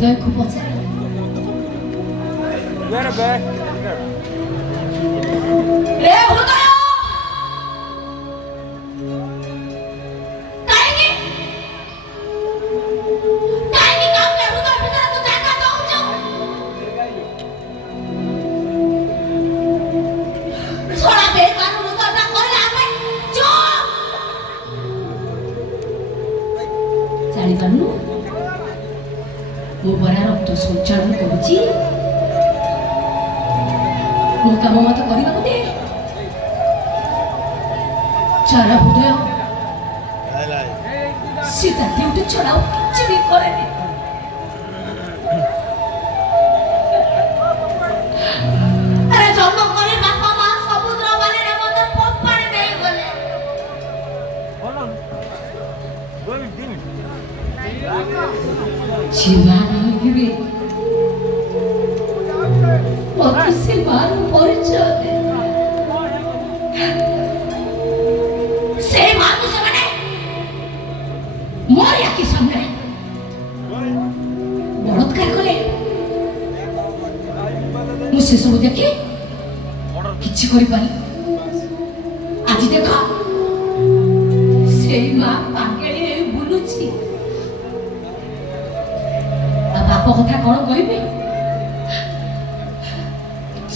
हृदय को पचार मो बड़ा रक्त संचालन करुची मो काम मत करने दे चारा हृदय सीता ड्यूटी छड़ा किसी भी करे अरे जन्म करे बापा मां समुद्र वाले रे मते पपाड़ी देई गले जीवन होगी मत से बार परिचय दे से मानुष माने मोर याकी सामने बलात्कार कले मुझे सब देखे किछि करि पारी आज देखो से मां पाकेले बुलुची बाप कथा कौन कहबे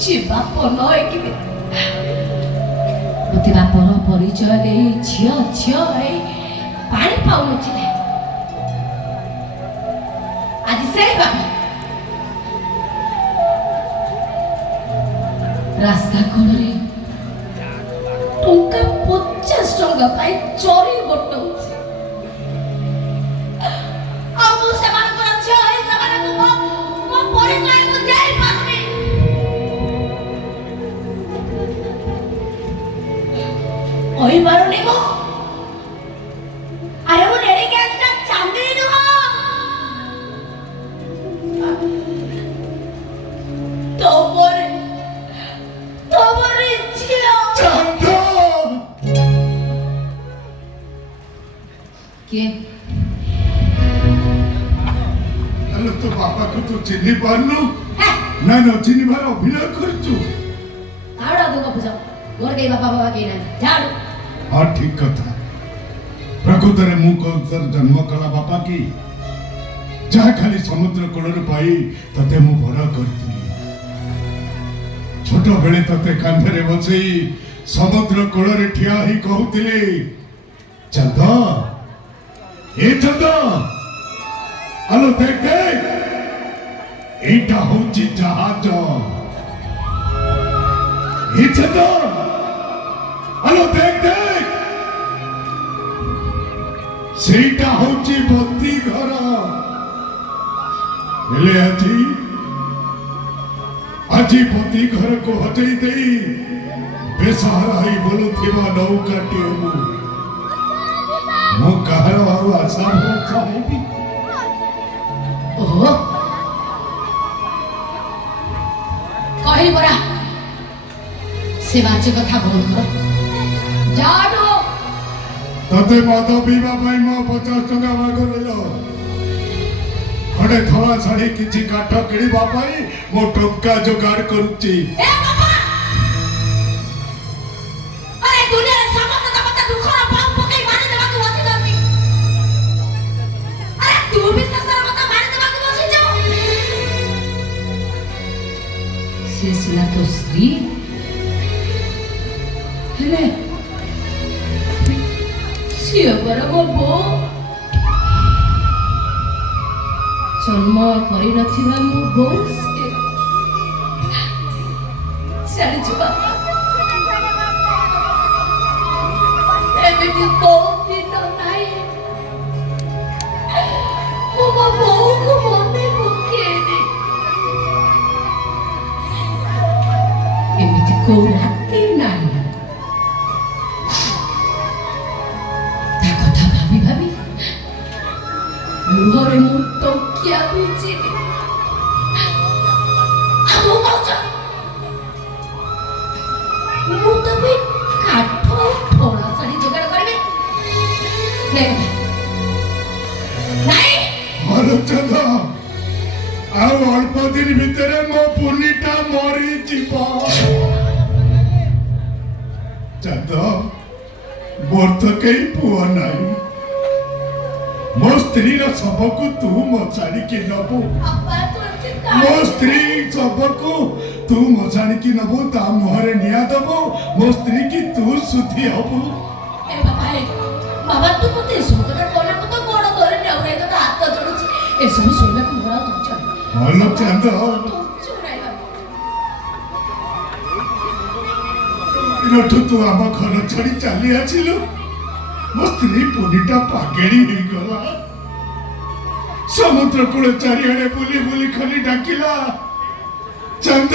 से बाप नए कि मत बापर परिचय दे झियो झियो पानी पाऊ नथिले आज से बाप रास्ता कोणरे टंका 50 टंका पाई चोरी गोटौछि कोई बारो नहीं वो अरे वो लेडी के आज तक चांदनी नु तो बोरे जियो चांदो के अरे तो पापा को तो चिन्ह पारनु ना न चिन्ह बार अभिनय करछु आड़ा दो को बुझाओ मोर के बाबा के ना झाड़ू हाँ ठीक कथा प्रकृतरे मु जन्म कला बापा की जहाँ खाली समुद्र कूल पाई तते मु बड़ करती छोट बेले तते कांधरे बसई समुद्र कूल ठिया ही कहूतिले चंद ए चंद आलो देख देख एटा होची जहाज ए चंद आलो देख देख सेटा होची बत्ती घर हेले आजी बत्ती घर को हटई देई बेसहारा ही बोलुथिबा नौकाटी मु कहर और आशा भरोसा हेबी ओहो कहि बरा से बाचे कथा बोल करो जाडो तते मत पीवा पाई मो 50 टका मागो लेलो अरे थोड़ा साड़ी किछि काठ किणीबा पाई मो टंका जोगाड़ करूची ए बाबा अरे दुनिया रे समस्त मत दुखरा पाऊ पकई मारी देबा तू बसी जाती अरे तू भी ससरा मत मारी देबा तू बसी जाओ से सिला तो स्त्री हेले सिया बराबर बो जन्म करी नथिबा मो बोस चली जुबा एमिति को दिन नाही मो बो को मने मुके दे एमिति को राती नाही लुहरे मुट्टो क्या बीचे आदो बाजा मुट्टो पे काठो थोड़ा सारी जुगाड़ करबे नहीं नहीं मारो चंदा ଆଉ ଅଳ୍ପ ଦିନ ଭିତରେ ମୋ ପୁନିଟା ମରିଯିବ। ଚାନ୍ଦ ମୋର ତ କେହି ପୁଅ ନାହିଁ। ମୋ ସ୍ତ୍ରୀର ଶବକୁ ତୁ ମଶାଣିକି ନବୁ। ମୋ ସ୍ତ୍ରୀ ଶବକୁ ତୁ ମଶାଣିକି ନବୁ, ତା ମୁହଁରେ ନିଆଁ ଦବୁ, ମୋ ସ୍ତ୍ରୀ କି ତୁ ସୁଧି ହବୁ। ବାବା ତୁ ମତେ ଏସବୁ କଥା କହନା, ମୁଁ ତ ଗୋଡ଼ ଧରି ନେଉନାଇ, ତୋ ହାତ ଚଢୁଛି, ଏସବୁ ଶୁଣିବାକୁ ମୋର ଆଉ ଧୈର୍ଯ୍ୟ ନାହିଁ। ଭଲ ଚାନ୍ଦ, ଦିନଠୁ ତୁ ଆମ ଘର ଛାଡି ଚାଲି ଆସିଲୁ, ମୋ ସ୍ତ୍ରୀ ପୁନିଟା ପାଗେଳି ହେଇଗଲା। ସମୁଦ୍ର କୂଳ ଚାରିଆଡେ ବୁଲି ବୁଲି ଖାଲି ଡାକିଲା, ଚାନ୍ଦ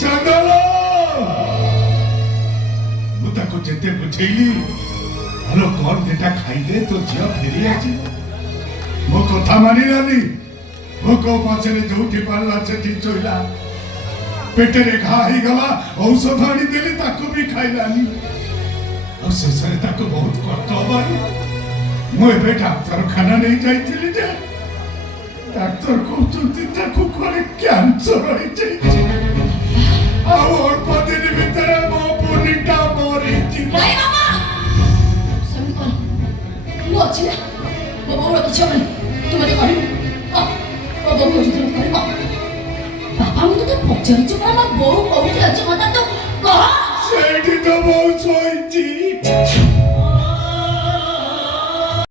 ଚାନ୍ଦଳ। ମୁଁ ତାକୁ ଯେତେ ବୁଝେଇଲି, ଆଲୋ କଣ ଦିଟା ଖାଇଦେ, ତୋ ଝିଅ ଫେରି ଆସିବ। ମୋ କଥା ମାନିଲାନି। ଭୋକ ପଛରେ ଯୋଉଠି ପାରିଲା ସେଠି ଚୋଇଲା। ପେଟରେ ଘା ହେଇଗଲା, ଔଷଧ ଆଣିଦେଲି, ତାକୁ ବି ଖାଇଲାନି। ଆଉ ଶେଷରେ ତାକୁ ବହୁତ କଷ୍ଟ ହବାରୁ ମୁଁ ଏବେ ଡାକ୍ତରଖାନା ନେଇ ଯାଇଥିଲି ଯେ ଡାକ୍ତର କହୁଛନ୍ତି ତାକୁ କୁଆଡେ କ୍ୟାନ୍ସର ହେଇଯାଇଛି। ଆଉ ଅଳ୍ପ ଦିନ ଭିତରେ ମୋ ପୁନିଟା ମରିଯିବ। ମୁଁ ଅଛି ନା, ମୋ ବୋଉର କିଛି ହବନି। ତୁ ମତେ କହିବୁ ମୋ ବୋଉ କହୁଛି ତୁ ମତେ କହିବ। ବାପା ମୁଁ ତତେ ପଚାରୁଛି, ମୋ ବୋଉ କୋଉଠି ଅଛି ମତେ ତୁ କହ। ସେଇଠି ତ ବୋଉ